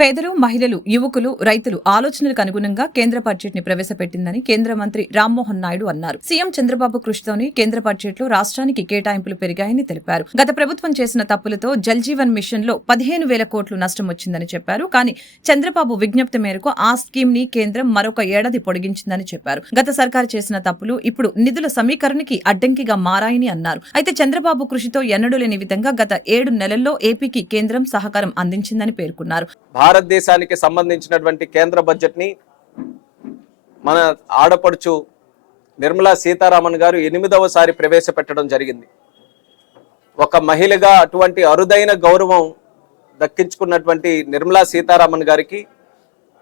పేదలు మహిళలు యువకులు రైతులు ఆలోచనలకు అనుగుణంగా కేంద్ర బడ్జెట్ని ప్రవేశపెట్టిందని కేంద్ర మంత్రి రామ్మోహన్ నాయుడు అన్నారు. సీఎం చంద్రబాబు కృషితోనే కేంద్ర బడ్జెట్లో రాష్ట్రానికి కేటాయింపులు పెరిగాయని తెలిపారు. గత ప్రభుత్వం చేసిన తప్పులతో జల్ జీవన్ మిషన్లో పదిహేను వేల కోట్లు నష్టం వచ్చిందని చెప్పారు. కానీ చంద్రబాబు విజ్ఞప్తి మేరకు ఆ స్కీమ్ని కేంద్రం మరొక ఏడాది పొడిగించిందని చెప్పారు. గత సర్కారు చేసిన తప్పులు ఇప్పుడు నిధుల సమీకరణకి అడ్డంకిగా మారాయని అన్నారు. అయితే చంద్రబాబు కృషితో ఎన్నడూ లేని విధంగా గత ఏడు నెలల్లో ఏపీకి కేంద్రం సహకారం అందించిందని పేర్కొన్నారు. భారతదేశానికి సంబంధించినటువంటి కేంద్ర బడ్జెట్ని మన ఆడపడుచు నిర్మలా సీతారామన్ గారు ఎనిమిదవసారి ప్రవేశపెట్టడం జరిగింది. ఒక మహిళగా అటువంటి అరుదైన గౌరవం దక్కించుకున్నటువంటి నిర్మలా సీతారామన్ గారికి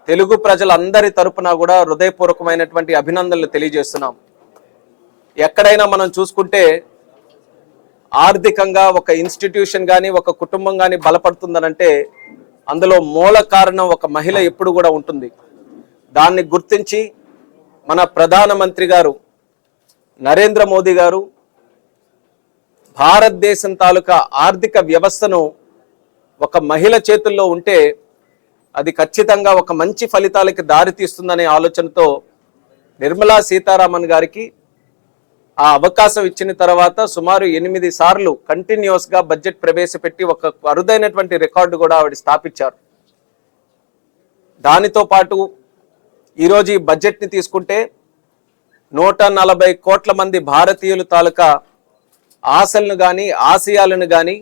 తెలుగు ప్రజలందరి తరపున కూడా హృదయపూర్వకమైనటువంటి అభినందనలు తెలియజేస్తున్నాం. ఎక్కడైనా మనం చూసుకుంటే ఆర్థికంగా ఒక ఇన్స్టిట్యూషన్ కానీ ఒక కుటుంబం కానీ బలపడుతుందనంటే అందులో మూల కారణం ఒక మహిళ ఎప్పుడు కూడా ఉంటుంది. దాన్ని గుర్తించి మన ప్రధానమంత్రి గారు నరేంద్ర మోదీ గారు భారతదేశం తాలూకా ఆర్థిక వ్యవస్థను ఒక మహిళ చేతుల్లో ఉంటే అది ఖచ్చితంగా ఒక మంచి ఫలితాలకి దారితీస్తుందనే ఆలోచనతో నిర్మలా సీతారామన్ గారికి ఆ అవకాశం ఇచ్చిన తర్వాత సుమారు ఎనిమిది సార్లు కంటిన్యూస్గా బడ్జెట్ ప్రవేశపెట్టి ఒక అరుదైనటువంటి రికార్డు కూడా ఆవిడ స్థాపించారు. దానితో పాటు ఈరోజు ఈ బడ్జెట్ని తీసుకుంటే నూట నలభై కోట్ల మంది భారతీయుల తాలూకా ఆశలను కానీ ఆశయాలను కానీ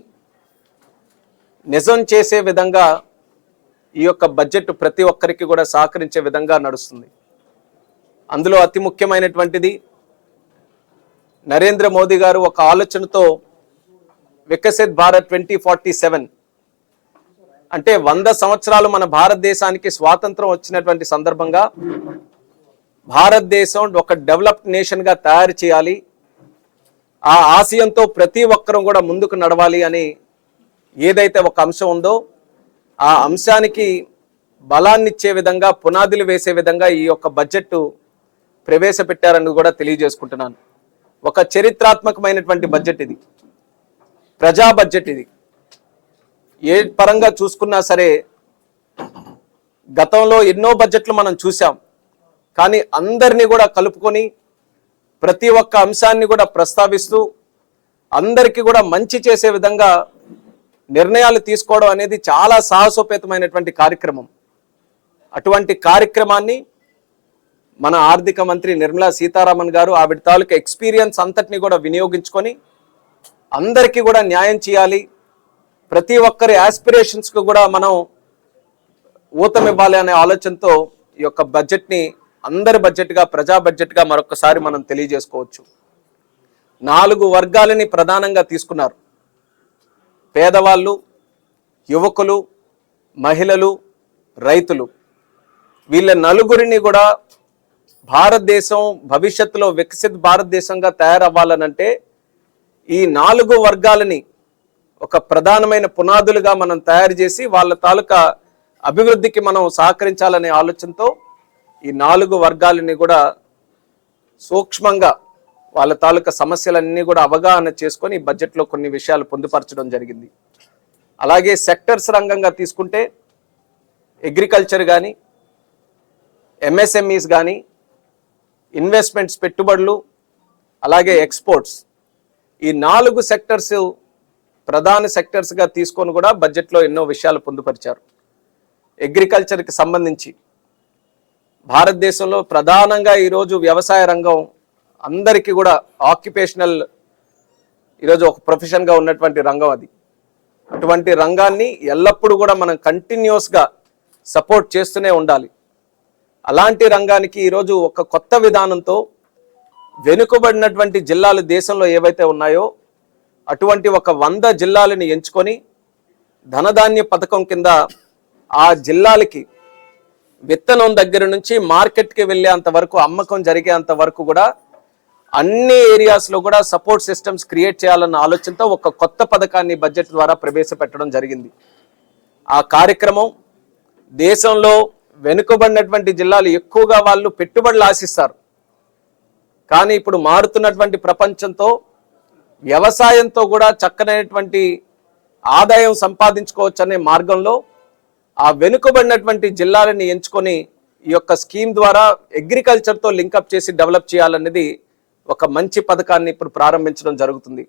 నిజం చేసే విధంగా ఈ యొక్క బడ్జెట్ ప్రతి ఒక్కరికి కూడా సహకరించే విధంగా నడుస్తుంది. అందులో అతి ముఖ్యమైనటువంటిది నరేంద్ర మోదీ గారు ఒక ఆలోచనతో Viksit Bharat twenty forty seven. అంటే వంద సంవత్సరాలు మన భారతదేశానికి స్వాతంత్రం వచ్చినటువంటి సందర్భంగా భారతదేశం ఒక డెవలప్డ్ నేషన్గా తయారు చేయాలి. ఆ ఆశయంతో ప్రతి ఒక్కరూ కూడా ముందుకు నడవాలి అని ఏదైతే ఒక అంశం ఉందో ఆ అంశానికి బలాన్నిచ్చే విధంగా పునాదులు వేసే విధంగా ఈ యొక్క బడ్జెట్ ప్రవేశపెట్టారని కూడా తెలియజేసుకుంటున్నాను. ఒక చరిత్రాత్మకమైనటువంటి బడ్జెట్ ఇది. ప్రజా బడ్జెట్ ఇది. ఏ పరంగా చూసుకున్నా సరే గతంలో ఎన్నో బడ్జెట్లు మనం చూసాం కానీ అందరినీ కూడా కలుపుకొని ప్రతి ఒక్క అంశాన్ని కూడా ప్రస్తావిస్తూ అందరికీ కూడా మంచి చేసే విధంగా నిర్ణయాలు తీసుకోవడం అనేది చాలా సాహసోపేతమైనటువంటి కార్యక్రమం. అటువంటి కార్యక్రమాన్ని మన ఆర్థిక మంత్రి నిర్మలా సీతారామన్ గారు ఆవిడ తాలూకా ఎక్స్పీరియన్స్ అంతటిని కూడా వినియోగించుకొని అందరికీ కూడా న్యాయం చేయాలి. ప్రతి ఒక్కరి యాస్పిరేషన్స్కి కూడా మనం ఊతమివ్వాలి అనే ఆలోచనతో ఈ యొక్క బడ్జెట్ని అందరి బడ్జెట్గా ప్రజా బడ్జెట్గా మరొకసారి మనం తెలియజేసుకోవచ్చు. నాలుగు వర్గాలని ప్రధానంగా తీసుకున్నారు. పేదవాళ్ళు యువకులు మహిళలు రైతులు. వీళ్ళ నలుగురిని కూడా భారతదేశం భవిష్యత్తులో వికసిత్ భారతదేశంగా తయారవ్వాలనంటే ఈ నాలుగు వర్గాలని ఒక ప్రధానమైన పునాదులుగా మనం తయారు చేసి వాళ్ళ తాలూకా అభివృద్ధికి మనం సహకరించాలనే ఆలోచనతో ఈ నాలుగు వర్గాలని కూడా సూక్ష్మంగా వాళ్ళ తాలూకా సమస్యలన్నీ కూడా అవగాహన చేసుకొని బడ్జెట్లో కొన్ని విషయాలు పొందుపరచడం జరిగింది. అలాగే సెక్టర్స్ రంగంగా తీసుకుంటే అగ్రికల్చర్ కానీ ఎంఎస్ఎంఈస్ కానీ ఇన్వెస్ట్మెంట్స్ పెట్టుబడులు అలాగే ఎక్స్పోర్ట్స్. ఈ నాలుగు సెక్టర్స్ ప్రధాన సెక్టర్స్గా తీసుకొని కూడా బడ్జెట్లో ఎన్నో విషయాలు పొందుపరిచారు. అగ్రికల్చర్కి సంబంధించి భారతదేశంలో ప్రధానంగా ఈరోజు వ్యవసాయ రంగం అందరికీ కూడా ఆక్యుపేషనల్ ఈరోజు ఒక ప్రొఫెషన్గా ఉన్నటువంటి రంగం అది. అటువంటి రంగాన్ని ఎల్లప్పుడూ కూడా మనం కంటిన్యూస్గా సపోర్ట్ చేస్తూనే ఉండాలి. అలాంటి రంగానికి ఈరోజు ఒక కొత్త విధానంతో వెనుకబడినటువంటి జిల్లాలు దేశంలో ఏవైతే ఉన్నాయో అటువంటి ఒక వంద జిల్లాలని ఎంచుకొని ధనధాన్య పథకం కింద ఆ జిల్లాలకి విత్తనం దగ్గర నుంచి మార్కెట్కి వెళ్ళేంత వరకు అమ్మకం జరిగేంత వరకు కూడా అన్ని ఏరియాస్లో కూడా సపోర్ట్ సిస్టమ్స్ క్రియేట్ చేయాలన్న ఆలోచనతో ఒక కొత్త పథకాన్ని బడ్జెట్ ద్వారా ప్రవేశపెట్టడం జరిగింది. ఆ కార్యక్రమం దేశంలో వెనుకబడినటువంటి జిల్లాలు ఎక్కువగా వాళ్ళు పెట్టుబడులు ఆశిస్తారు. కానీ ఇప్పుడు మారుతున్నటువంటి ప్రపంచంతో వ్యవసాయంతో కూడా చక్కనైనటువంటి ఆదాయం సంపాదించుకోవచ్చు అనే మార్గంలో ఆ వెనుకబడినటువంటి జిల్లాలని ఎంచుకొని ఈ యొక్క స్కీమ్ ద్వారా అగ్రికల్చర్తో లింకప్ చేసి డెవలప్ చేయాలనేది ఒక మంచి పథకాన్ని ఇప్పుడు ప్రారంభించడం జరుగుతుంది.